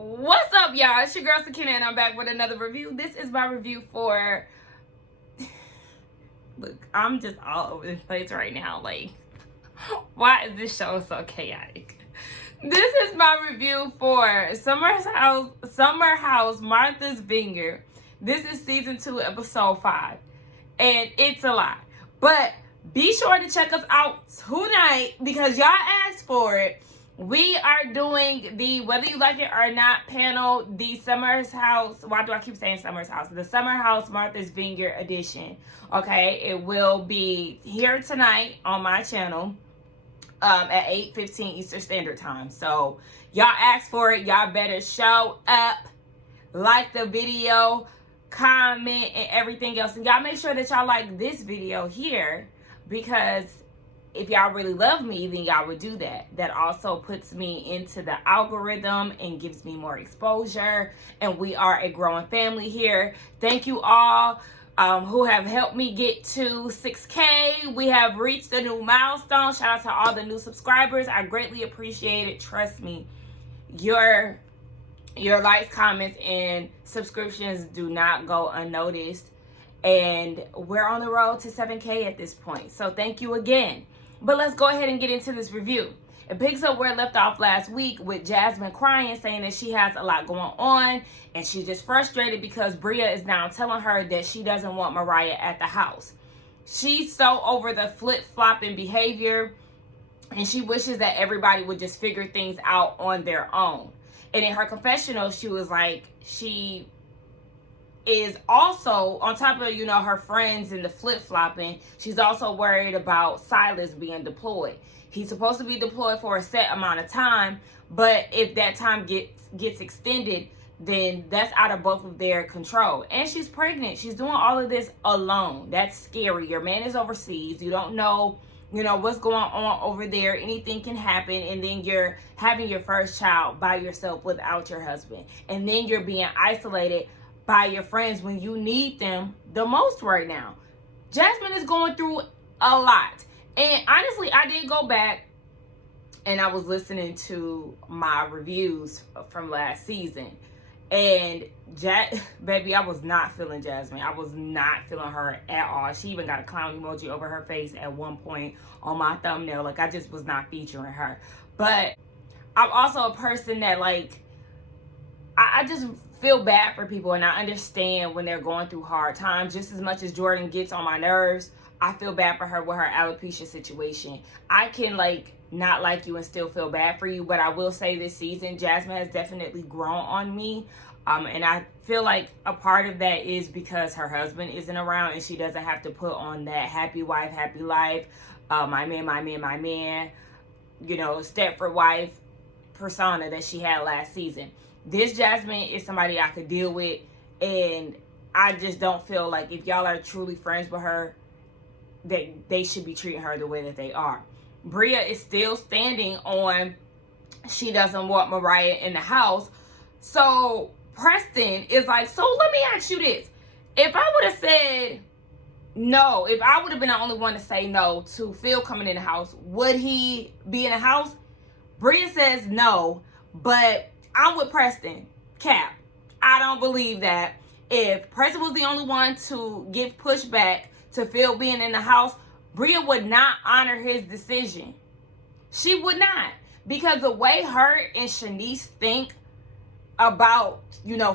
What's up, y'all? It's your girl Sakina, and I'm back with another review. This is my review for... Look, I'm just all over the place right now. Like, why is this show so chaotic? This is my review for Summer House Martha's Vineyard. This is season 2, episode 5. And it's a lot. But be sure to check us out tonight because y'all asked for it. We are doing the Whether You Like It or Not panel, the Summer's House. Why do I keep saying Summer's House? The Summer House Martha's Vineyard edition. Okay, it will be here tonight on my channel at 8:15 Eastern Standard Time. So y'all asked for it. Y'all better show up, like the video, comment, and everything else. And y'all make sure that y'all like this video here, because if y'all really love me, then y'all would do that. That also puts me into the algorithm and gives me more exposure. And we are a growing family here. Thank you all who have helped me get to 6K. We have reached a new milestone. Shout out to all the new subscribers. I greatly appreciate it. Trust me, your likes, comments, and subscriptions do not go unnoticed. And we're on the road to 7K at this point. So thank you again. But let's go ahead and get into this review. It picks up where it left off last week with Jasmine crying, saying that she has a lot going on and she's just frustrated because Bria is now telling her that she doesn't want Mariah at the house. She's so over the flip-flopping behavior, and she wishes that everybody would just figure things out on their own. And in her confessional, she was like, she is also, on top of, her friends and the flip-flopping, she's also worried about Silas being deployed. He's supposed to be deployed for a set amount of time, but if that time gets extended, then that's out of both of their control. And she's pregnant. She's doing all of this alone. That's scary. Your man is overseas. You don't know, what's going on over there. Anything can happen. And then you're having your first child by yourself without your husband. And then you're being isolated by your friends when you need them the most right now. Jasmine is going through a lot. And honestly, I did go back and I was listening to my reviews from last season. And baby, I was not feeling Jasmine. I was not feeling her at all. She even got a clown emoji over her face at one point on my thumbnail. Like, I just was not featuring her. But I'm also a person that, like, I just feel bad for people, and I understand when they're going through hard times. Just as much as Jordan gets on my nerves, I feel bad for her with her alopecia situation. I can, like, not like you and still feel bad for you, but I will say this season, Jasmine has definitely grown on me. And I feel like a part of that is because her husband isn't around and she doesn't have to put on that happy wife, happy life, my man, Stepford wife persona that she had last season. This Jasmine is somebody I could deal with, and I just don't feel like if y'all are truly friends with her, that they should be treating her the way that they are. Bria is still standing on she doesn't want Mariah in the house. So Preston is like, so let me ask you this. If I would have said no, if I would have been the only one to say no to Phil coming in the house, would he be in the house? Bria says no, but I'm with Preston. Cap. I don't believe that. If Preston was the only one to give pushback to Phil being in the house, Bria would not honor his decision. She would not. Because the way her and Shanice think about,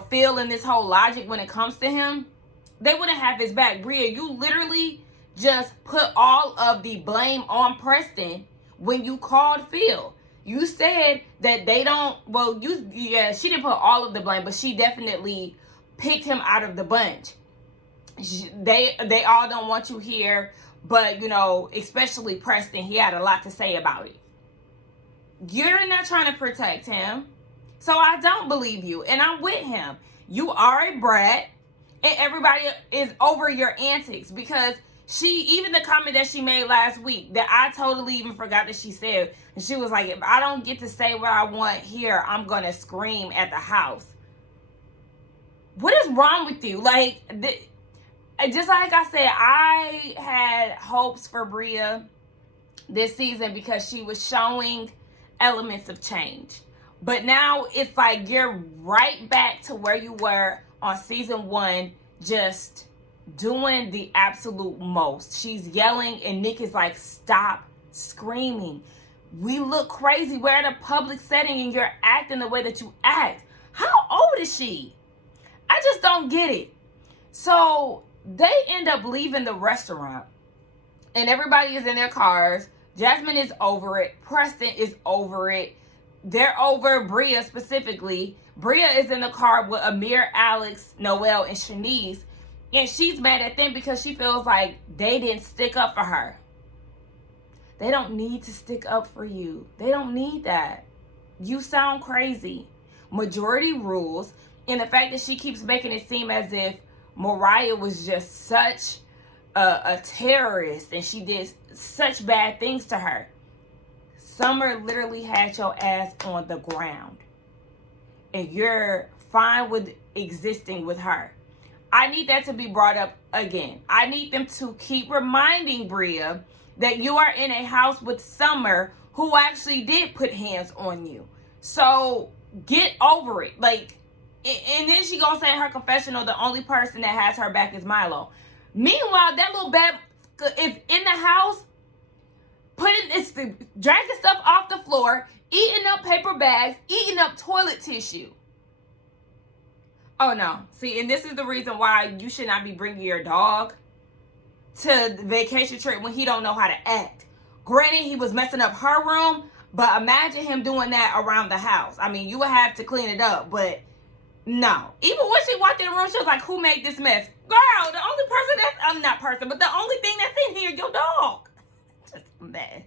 Phil and this whole logic when it comes to him, they wouldn't have his back. Bria, you literally just put all of the blame on Preston when you called Phil. You said that they don't, she didn't put all of the blame, but she definitely picked him out of the bunch. They all don't want you here, but, especially Preston, he had a lot to say about it. You're not trying to protect him, so I don't believe you, and I'm with him. You are a brat, and everybody is over your antics because even the comment that she made last week that I totally even forgot that she said, and she was like, if I don't get to say what I want here, I'm going to scream at the house. What is wrong with you? Like, just like I said, I had hopes for Bria this season because she was showing elements of change. But now it's like you're right back to where you were on season 1, just doing the absolute most. She's yelling and Nick is like, stop screaming. We look crazy. We're in a public setting and you're acting the way that you act. How old is she? I just don't get it. So they end up leaving the restaurant and everybody is in their cars. Jasmine is over it. Preston is over it. They're over Bria specifically. Bria is in the car with Amir, Alex, Noelle, and Shanice. And she's mad at them because she feels like they didn't stick up for her. They don't need to stick up for you. They don't need that. You sound crazy. Majority rules. And the fact that she keeps making it seem as if Mariah was just such a terrorist and she did such bad things to her. Summer literally had your ass on the ground. And you're fine with existing with her. I need that to be brought up again. I need them to keep reminding Bria that you are in a house with Summer who actually did put hands on you. So get over it. Like, and then she gonna say in her confessional, the only person that has her back is Milo. Meanwhile, that little bad is in the house, dragging stuff off the floor, eating up paper bags, eating up toilet tissue. Oh no. See, and this is the reason why you should not be bringing your dog to the vacation trip when he don't know how to act. Granted, he was messing up her room, but imagine him doing that around the house. I mean, you would have to clean it up, but no. Even when she walked in the room, she was like, who made this mess? Girl, the only person but the only thing that's in here, your dog. Just a mess.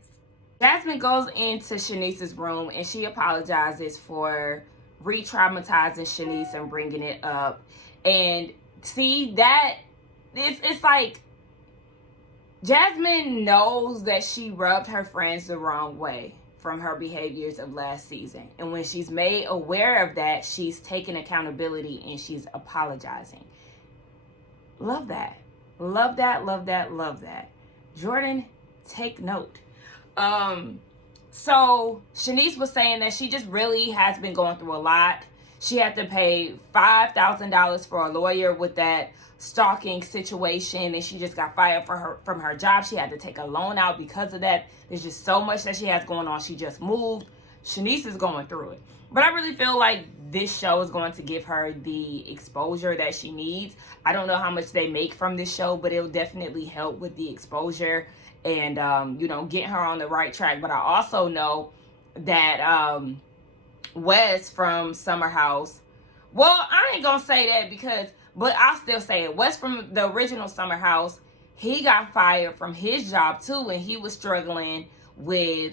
Jasmine goes into Shanice's room and she apologizes for re-traumatizing Shanice and bringing it up. And see, that it's like Jasmine knows that she rubbed her friends the wrong way from her behaviors of last season. And when she's made aware of that, she's taking accountability and she's apologizing. Love that. Love that, love that, love that. Jordan, take note. So Shanice was saying that she just really has been going through a lot. She had to pay $5,000 for a lawyer with that stalking situation, and she just got fired from her job. She had to take a loan out because of that. There's just so much that she has going on. She just moved. Shanice is going through it. But I really feel like this show is going to give her the exposure that she needs. I don't know how much they make from this show, but it'll definitely help with the exposure and, get her on the right track. But I also know that Wes from Summer House, well, I ain't going to say that but I'll still say it. Wes from the original Summer House, he got fired from his job too, and he was struggling with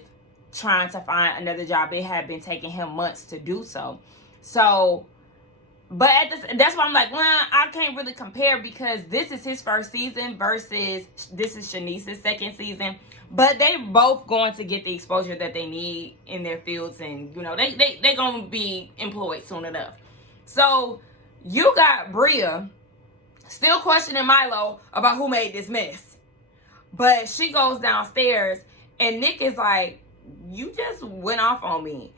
trying to find another job. It had been taking him months to do so. So, but that's why I'm like, well, I can't really compare because this is his first season versus this is Shanice's second season. But they both going to get the exposure that they need in their fields, and they're going to be employed soon enough. So you got Bria still questioning Milo about who made this mess. But she goes downstairs and Nick is like, you just went off on me.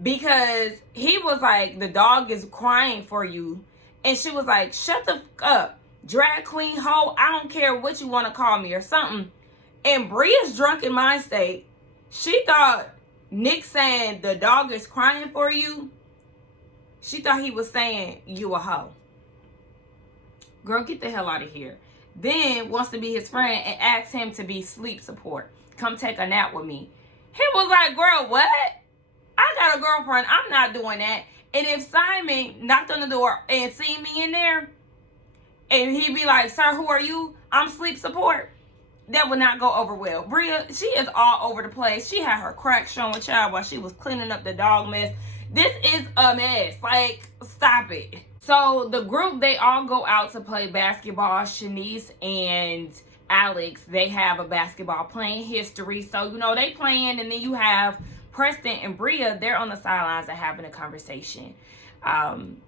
Because he was like, the dog is crying for you. And she was like, shut the fuck up. Drag queen hoe, I don't care what you want to call me or something. And Bria's drunken mind state, she thought Nick saying the dog is crying for you, she thought he was saying you a hoe. Girl, get the hell out of here. Then wants to be his friend and asks him to be sleep support. Come take a nap with me. He was like, girl, what? I got a girlfriend. I'm not doing that. And if Simon knocked on the door and seen me in there, and he'd be like, sir, who are you? I'm sleep support. That would not go over well. Bria, she is all over the place. She had her crack showing, child, while she was cleaning up the dog mess. This is a mess. Like, stop it. So the group, they all go out to play basketball. Shanice and Alex, they have a basketball playing history. So, they playing, and then you have Preston and Bria, they're on the sidelines and having a conversation.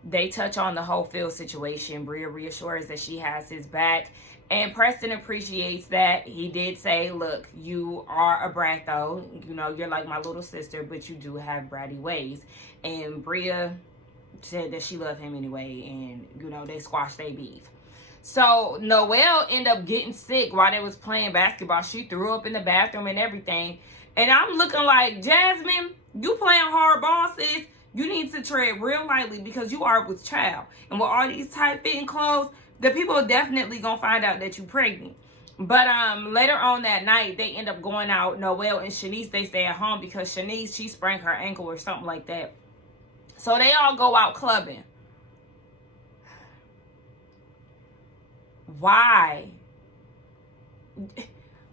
They touch on the whole field situation. Bria reassures that she has his back And Preston appreciates that. He did say, look, you are a brat though. You know, you're like my little sister, but you do have bratty ways. And Bria said that she loved him anyway, and, you know, they squashed their beef. So Noelle ended up getting sick while they was playing basketball. She threw up in the bathroom and everything. And I'm looking like, Jasmine, you playing hardball, sis. You need to tread real lightly because you are with child. And with all these tight-fitting clothes, the people are definitely going to find out that you're pregnant. But later on that night, they end up going out. Noelle and Shanice, they stay at home because Shanice, she sprained her ankle or something like that. So they all go out clubbing. Why?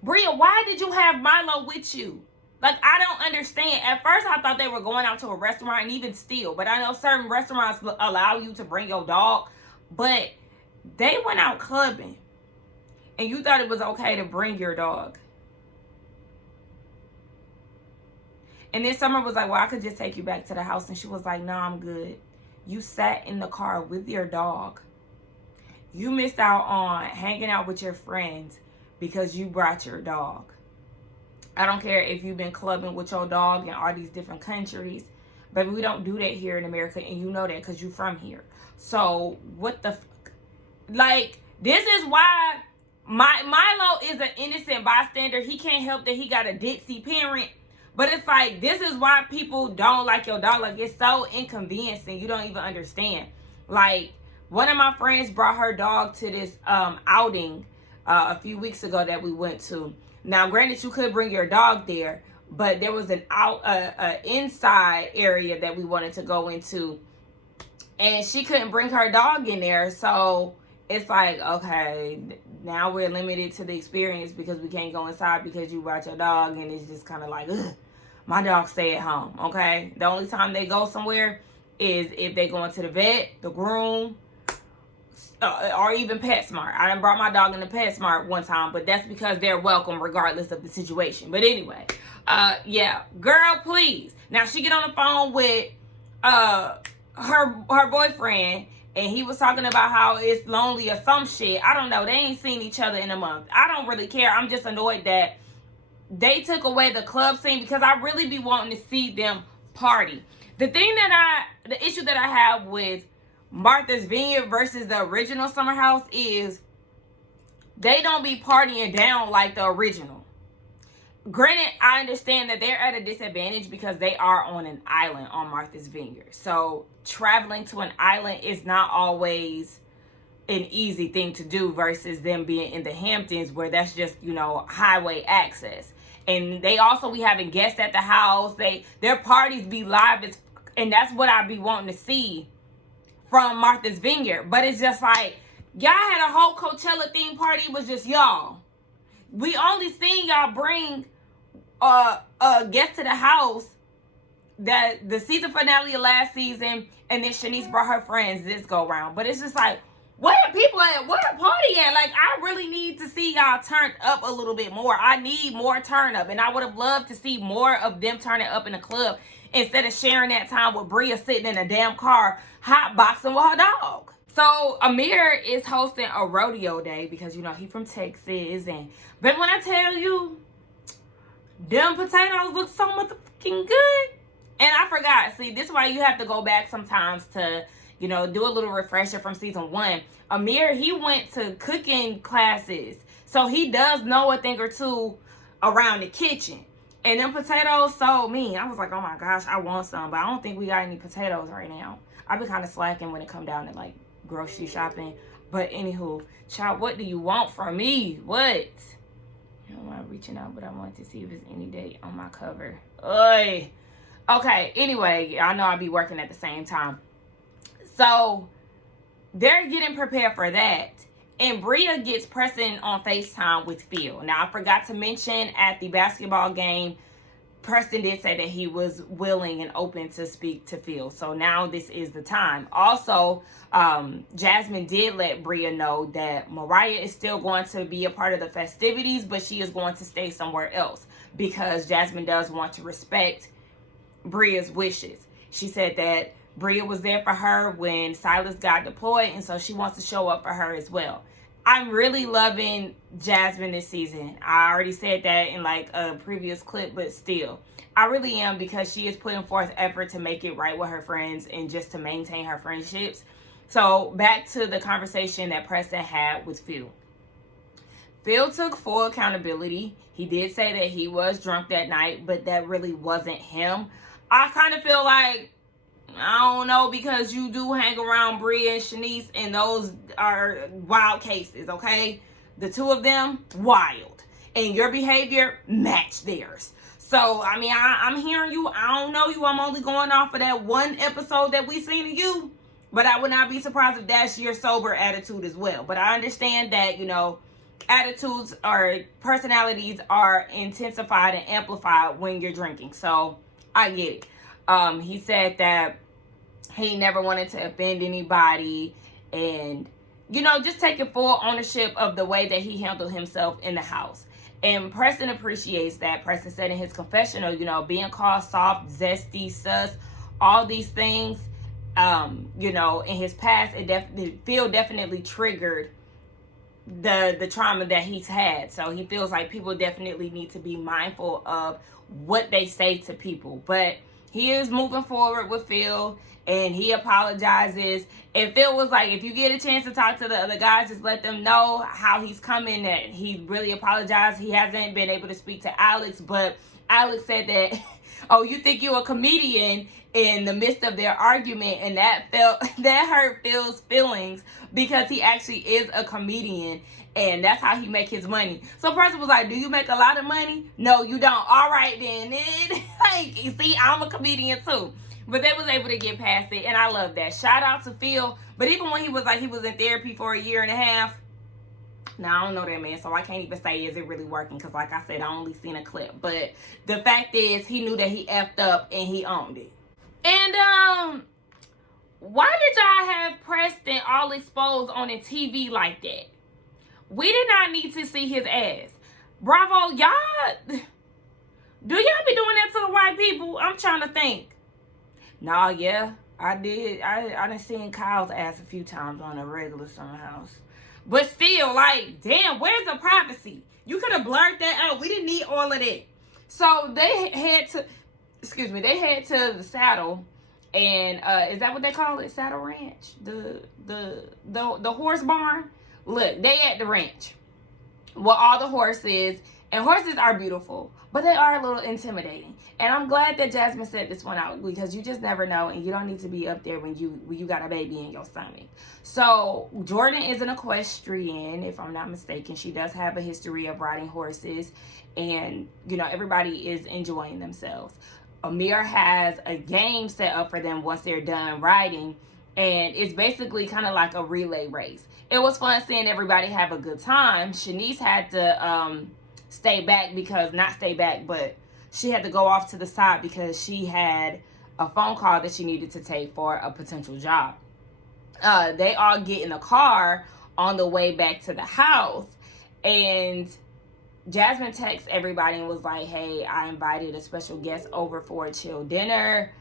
Bria, why did you have Milo with you? Like, I don't understand. At first, I thought they were going out to a restaurant, and even still. But I know certain restaurants allow you to bring your dog. But they went out clubbing, and you thought it was okay to bring your dog. And then Summer was like, well, I could just take you back to the house. And she was like, no, I'm good. You sat in the car with your dog. You missed out on hanging out with your friends because you brought your dog. I don't care if you've been clubbing with your dog in all these different countries. But we don't do that here in America. And you know that because you're from here. So what the fuck? Like, this is why Milo is an innocent bystander. He can't help that he got a ditzy parent. But it's like, this is why people don't like your dog. Like, it's so inconveniencing. You don't even understand. Like, one of my friends brought her dog to this outing a few weeks ago that we went to. Now, granted, you could bring your dog there, but there was an inside area that we wanted to go into, and she couldn't bring her dog in there. So it's like, okay, now we're limited to the experience because we can't go inside because you brought your dog, and it's just kind of like, ugh, my dog stay at home, okay? The only time they go somewhere is if they go into the vet, the groom, or even PetSmart. I done brought my dog in the PetSmart one time, but that's because they're welcome regardless of the situation. But anyway, yeah, girl, please. Now she get on the phone with her boyfriend, and he was talking about how it's lonely or some shit. I don't know. They ain't seen each other in a month. I don't really care. I'm just annoyed that they took away the club scene because I really be wanting to see them party. The issue that I have with Martha's Vineyard versus the original Summer House is they don't be partying down like the original. Granted, I understand that they're at a disadvantage because they are on an island on Martha's Vineyard. So traveling to an island is not always an easy thing to do versus them being in the Hamptons where that's just, you know, highway access. And they also be having guests at the house. Their parties be live, and that's what I be wanting to see from Martha's Vineyard. But it's just like, y'all had a whole Coachella theme party. It was just y'all. We only seen y'all bring a guest to the house that the season finale of last season, and then Shanice brought her friends this go round. But it's just like, where are people at? Where the party at? Like, I really need to see y'all turned up a little bit more. I need more turn up. And I would have loved to see more of them turning up in the club instead of sharing that time with Bria sitting in a damn car hotboxing with her dog. So Amir is hosting a rodeo day because, you know, he from Texas. But when I tell you, them potatoes look so motherfucking good. And I forgot. See, this is why you have to go back sometimes to, you know, do a little refresher from season 1. Amir, he went to cooking classes. So he does know a thing or two around the kitchen. And them potatoes sold me. I was like, oh my gosh, I want some. But I don't think we got any potatoes right now. I've been kind of slacking when it come down to like grocery shopping. But anywho, child, what do you want from me? What? I'm not reaching out, but I wanted to see if there's any date on my cover. Oy. Okay, anyway, I know I'll be working at the same time. So they're getting prepared for that. And Bria gets Preston on FaceTime with Phil. Now, I forgot to mention at the basketball game, Preston did say that he was willing and open to speak to Phil. So now this is the time. Also, Jasmine did let Bria know that Mariah is still going to be a part of the festivities, but she is going to stay somewhere else because Jasmine does want to respect Bria's wishes. She said that Bria was there for her when Silas got deployed, and so she wants to show up for her as well. I'm really loving Jasmine this season. I already said that in like a previous clip, but still, I really am, because she is putting forth effort to make it right with her friends and just to maintain her friendships. So back to the conversation that Preston had with Phil. Phil took full accountability. He did say that he was drunk that night, but that really wasn't him. I kind of feel like, I don't know, because you do hang around Bria and Shanice, and those are wild cases, okay? The two of them, wild. And your behavior matched theirs. So, I mean, I'm hearing you. I don't know you. I'm only going off of that one episode that we seen of you. But I would not be surprised if that's your sober attitude as well. But I understand that, you know, attitudes or personalities are intensified and amplified when you're drinking. So, I get it. He said that he never wanted to offend anybody, and, you know, just taking full ownership of the way that he handled himself in the house. And Preston appreciates that. Preston said in his confessional, you know, being called soft, zesty, sus, all these things, you know, in his past, Phil definitely triggered the trauma that he's had. So he feels like people definitely need to be mindful of what they say to people. But he is moving forward with Phil, and he apologizes. And Phil was like, if you get a chance to talk to the other guys, just let them know how he's coming, that he really apologized. He hasn't been able to speak to Alex, but Alex said that, oh, you think you're a comedian, in the midst of their argument, and that hurt Phil's feelings, because he actually is a comedian, and that's how he make his money. So Preston was like, do you make a lot of money? No, you don't. All right then. Like, you see, I'm a comedian too. But they was able to get past it, and I love that. Shout out to Phil. But even when he was like, he was in therapy for a year and a half. Now, I don't know that man, so I can't even say, is it really working? Because like I said, I only seen a clip. But the fact is, he knew that he effed up, and he owned it. And, why did y'all have Preston all exposed on the TV like that? We did not need to see his ass. Bravo, y'all, do y'all be doing that to the white people? I'm trying to think. Nah, yeah, I did. I done seen Kyle's ass a few times on a regular Summer House. But still, like, damn, where's the privacy? You could have blurred that out. We didn't need all of that. So they had to, they head to the Saddle, and is that what they call it? Saddle Ranch? The horse barn? Look, they at the ranch with all the horses, and horses are beautiful, but they are a little intimidating. And I'm glad that Jasmine said this one out, because you just never know, and you don't need to be up there when you got a baby in your stomach. So Jordan is an equestrian, if I'm not mistaken. She does have a history of riding horses, and, you know, everybody is enjoying themselves. Amir has a game set up for them once they're done riding, and it's basically kind of like a relay race. It was fun seeing everybody have a good time. Shanice had to stay back, but she had to go off to the side because she had a phone call that she needed to take for a potential job. They all get in the car on the way back to the house, and Jasmine texts everybody and was like, hey, I invited a special guest over for a chill dinner.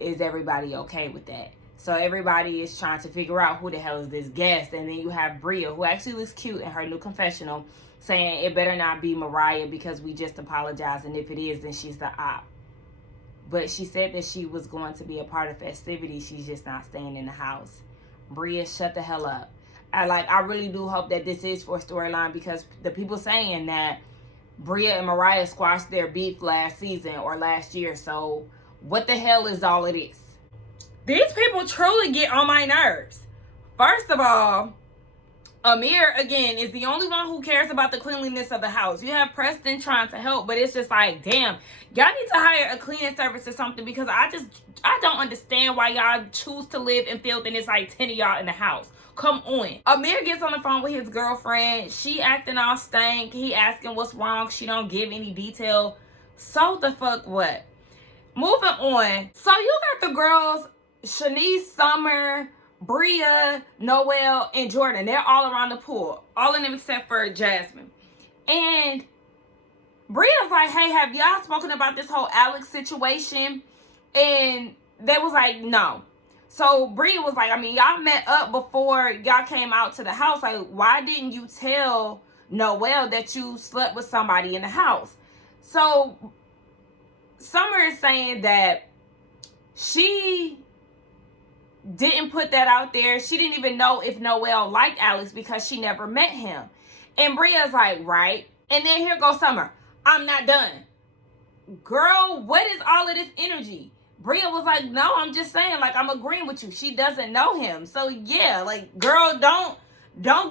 Is everybody okay with that? So everybody is trying to figure out who the hell is this guest. And then you have Bria, who actually looks cute in her new confessional, saying it better not be Mariah because we just apologized, and if it is, then she's the op. But she said that she was going to be a part of festivities. She's just not staying in the house. Bria, shut the hell up. I really do hope that this is for a storyline, because the people saying that Bria and Mariah squashed their beef last season or last year. So what the hell is all of this? These people truly get on my nerves. First of all, Amir, again, is the only one who cares about the cleanliness of the house. You have Preston trying to help, but it's just like, damn, y'all need to hire a cleaning service or something, because I don't understand why y'all choose to live in filth and it's like 10 of y'all in the house. Come on. Amir gets on the phone with his girlfriend. She acting all stank. He asking what's wrong. She don't give any detail. So the fuck what? Moving on. So you got the girls, Shanice, Summer, Bria, Noelle, and Jordan. They're all around the pool. All of them except for Jasmine. And Bria's like, hey, have y'all spoken about this whole Alex situation? And they was like, no. So Bria was like, I mean, y'all met up before y'all came out to the house. Like, why didn't you tell Noelle that you slept with somebody in the house? So Summer is saying that she didn't put that out there. She didn't even know if Noelle liked Alex because she never met him. And Bria's like, right. And then here goes Summer. I'm not done. Girl, what is all of this energy? Bria was like, no, I'm just saying, like, I'm agreeing with you. She doesn't know him. So yeah, like, girl, don't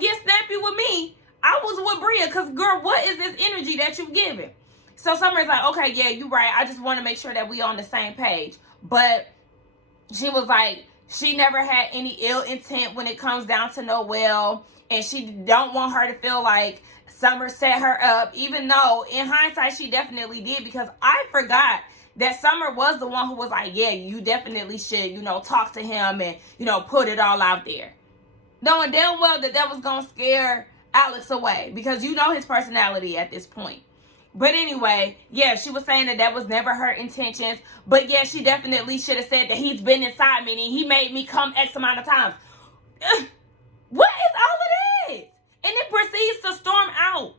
get snappy with me. I was with Bria because, girl, what is this energy that you've given? So Summer's like, okay, yeah, you're right. I just want to make sure that we on the same page. But she was like, she never had any ill intent when it comes down to Noelle. And she don't want her to feel like Summer set her up, even though in hindsight she definitely did, because I forgot that Summer was the one who was like, yeah, you definitely should, talk to him and, put it all out there. Knowing damn well that was going to scare Alex away because you know his personality at this point. But anyway, yeah, she was saying that was never her intentions. But yeah, she definitely should have said that he's been inside me and he made me come X amount of times. What is all of this? And it proceeds to storm out.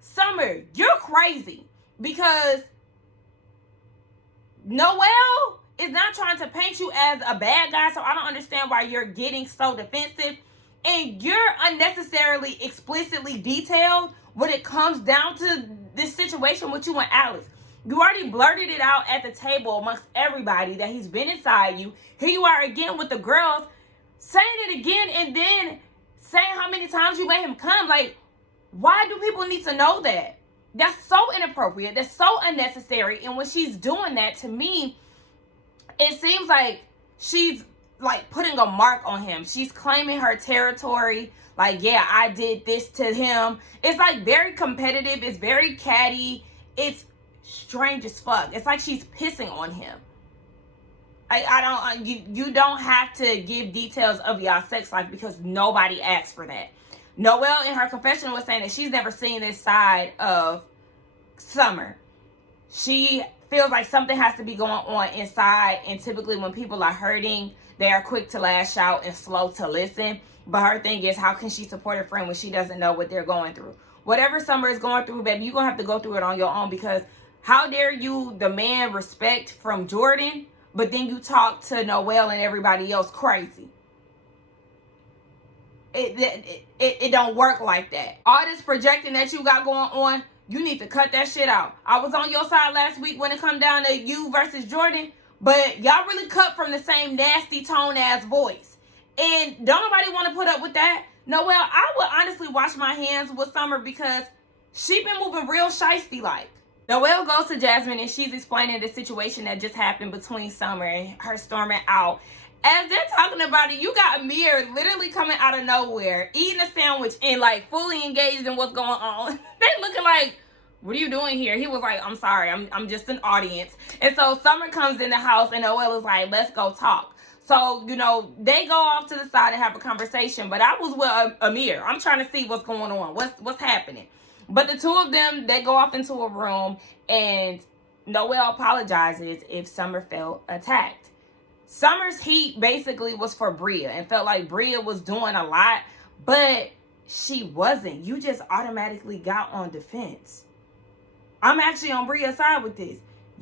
Summer, you're crazy. Because Noelle is not trying to paint you as a bad guy. So I don't understand why you're getting so defensive. And you're unnecessarily explicitly detailed when it comes down to this situation with you and Alex. You already blurted it out at the table amongst everybody that he's been inside you. Here you are again with the girls saying it again and then saying how many times you made him come. Like, why do people need to know that? That's so inappropriate. That's so unnecessary. And when she's doing that, to me, it seems like she's like putting a mark on him. She's claiming her territory. Like, yeah, I did this to him. It's like very competitive. It's very catty. It's strange as fuck. It's like she's pissing on him. You don't have to give details of y'all sex life because nobody asked for that. Noelle in her confession was saying that she's never seen this side of Summer. She feels like something has to be going on inside, and typically when people are hurting, they are quick to lash out and slow to listen. But her thing is, how can she support a friend when she doesn't know what they're going through? Whatever Summer is going through, baby, you're going to have to go through it on your own, because how dare you demand respect from Jordan, but then you talk to Noelle and everybody else crazy. It don't work like that. All this projecting that you got going on, you need to cut that shit out. I was on your side last week when it come down to you versus Jordan, but y'all really cut from the same nasty tone ass voice. And don't nobody want to put up with that. Noelle, I would honestly wash my hands with Summer because she been moving real shiesty like. Noelle goes to Jasmine and she's explaining the situation that just happened between Summer and her storming out. As they're talking about it, you got Amir literally coming out of nowhere, eating a sandwich and like fully engaged in what's going on. They looking like, what are you doing here? He was like, I'm sorry, I'm just an audience. And so Summer comes in the house and Noelle is like, let's go talk. So, they go off to the side and have a conversation. But I was with Amir. I'm trying to see what's going on. What's happening? But the two of them, they go off into a room and Noelle apologizes if Summer felt attacked. Summer's heat basically was for Bria and felt like Bria was doing a lot, but she wasn't. You just automatically got on defense. I'm actually on Bria's side with this.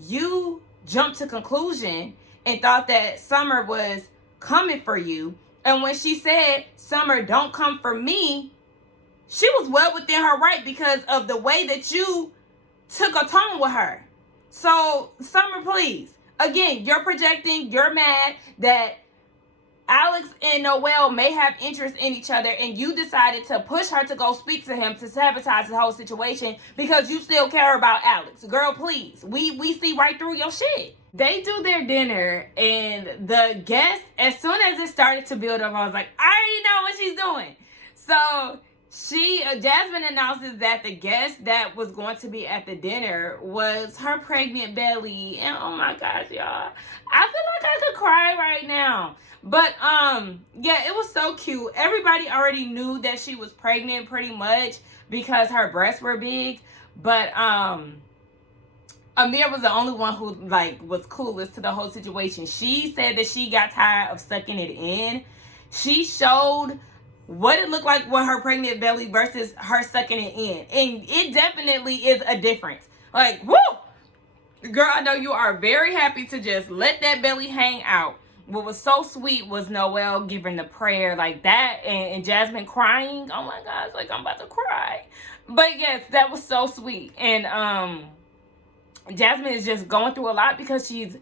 You jumped to conclusion and thought that Summer was coming for you. And when she said, Summer, don't come for me, she was well within her right because of the way that you took a tone with her. So, Summer, please. Again, you're projecting, you're mad that Alex and Noelle may have interest in each other, and you decided to push her to go speak to him to sabotage the whole situation because you still care about Alex. Girl, please. We see right through your shit. They do their dinner, and the guest, as soon as it started to build up, I was like, I already know what she's doing. So Jasmine announces that the guest that was going to be at the dinner was her pregnant belly. And oh my gosh, y'all, I feel like I could cry right now. But yeah, it was so cute. Everybody already knew that she was pregnant pretty much because her breasts were big. But Amir was the only one who like was clueless to the whole situation. She said that she got tired of sucking it in. She showed what it looked like with her pregnant belly versus her sucking it in. And it definitely is a difference. Like, woo! Girl, I know you are very happy to just let that belly hang out. What was so sweet was Noelle giving the prayer like that, and Jasmine crying. Oh my gosh, like I'm about to cry. But yes, that was so sweet. And Jasmine is just going through a lot because she's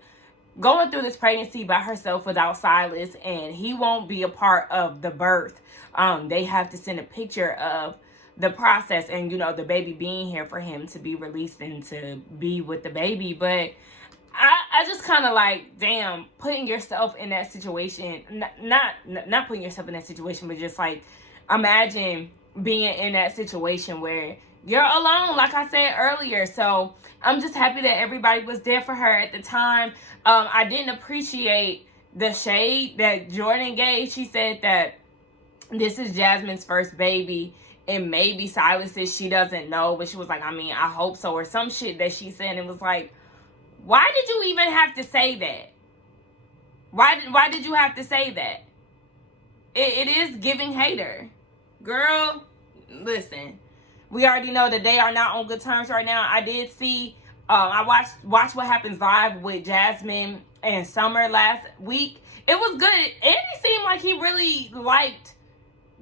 going through this pregnancy by herself without Silas, and he won't be a part of the birth. They have to send a picture of the process and, you know, the baby being here for him to be released and to be with the baby. But I just kind of like, damn, putting yourself in that situation, not putting yourself in that situation, but just like imagine being in that situation where you're alone, like I said earlier. So I'm just happy that everybody was there for her at the time. I didn't appreciate the shade that Jordan gave. She said that this is Jasmine's first baby and maybe Silas's, she doesn't know, but she was like, I mean, I hope so, or some shit that she said. And it was like, why did you even have to say that? Why did you have to say that? It is giving hater. Girl, listen. We already know that they are not on good terms right now. I did see, I watched What Happens Live with Jasmine and Summer last week. It was good. Andy seemed like he really liked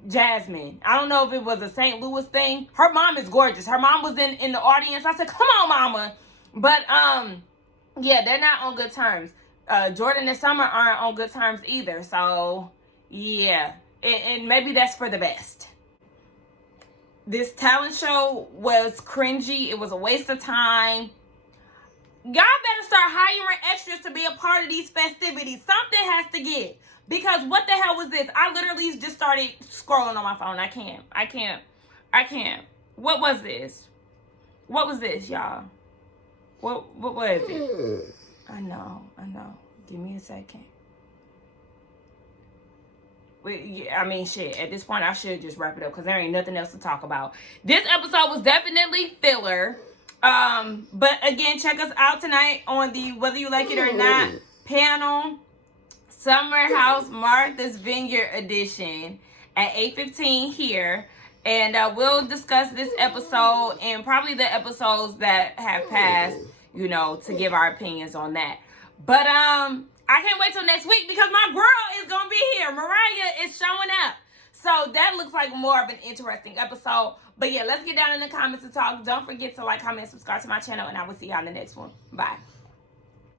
Jasmine. I don't know if it was a St. Louis thing. Her mom is gorgeous. Her mom was in the audience. I said, come on, mama. But, yeah, they're not on good terms. Jordan and Summer aren't on good terms either. So, yeah. And maybe that's for the best. This talent show was cringy. It was a waste of time. Y'all better start hiring extras to be a part of these festivities. Something has to give. Because what the hell was this? I literally just started scrolling on my phone. I can't. What was this? What was this, y'all? What was it? I know. Give me a second. I mean, shit. At this point, I should just wrap it up because there ain't nothing else to talk about. This episode was definitely filler. But again, check us out tonight on the Whether You Like It or Not panel. Summer House Martha's Vineyard edition at 8:15 here. And we'll discuss this episode and probably the episodes that have passed, you know, to give our opinions on that. But I can't wait till next week because my girl is going to be here. Mariah is showing up. So that looks like more of an interesting episode. But yeah, let's get down in the comments and talk. Don't forget to like, comment, subscribe to my channel, and I will see y'all in the next one. Bye.